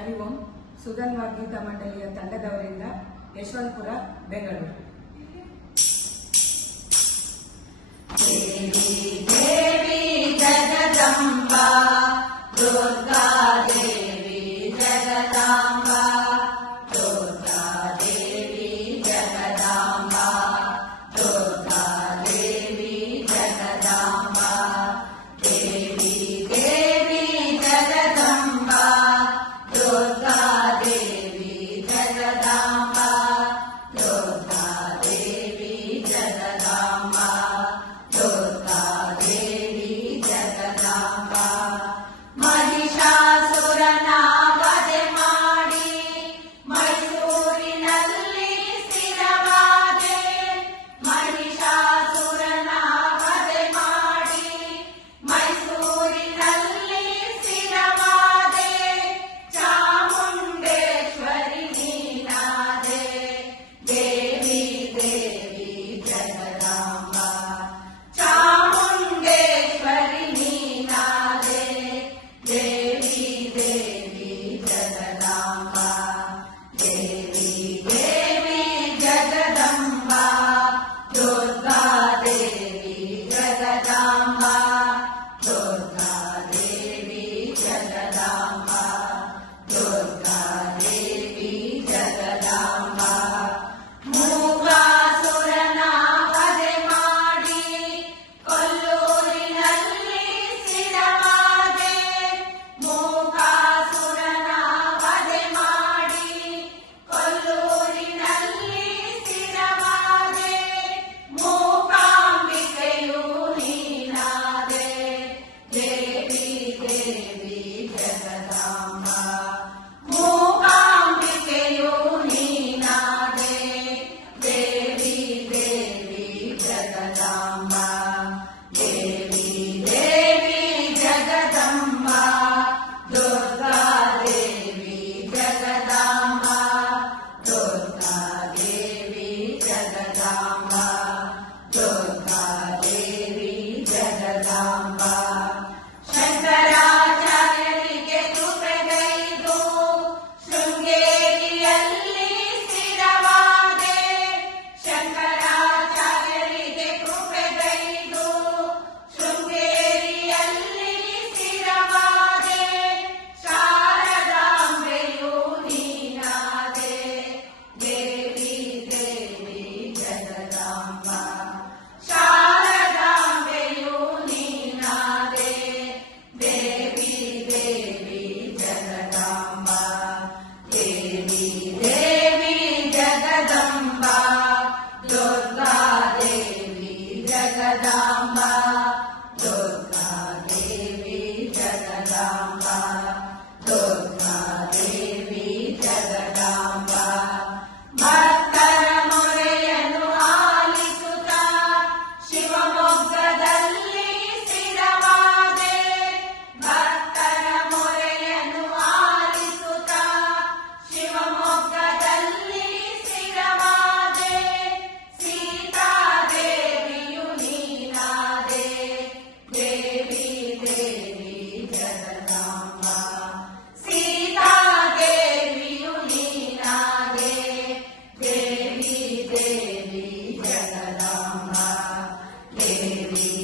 ಹರಿ ಓಂ. ಸುಗನ್ವಾ ಗೀತಾ ಮಂಡಳಿಯ ತಂಡದವರಿಂದ Yeshwanthpur Bengaluru. Jagadamba Durga Devi Jagadamba. Dhamma, the Senhor.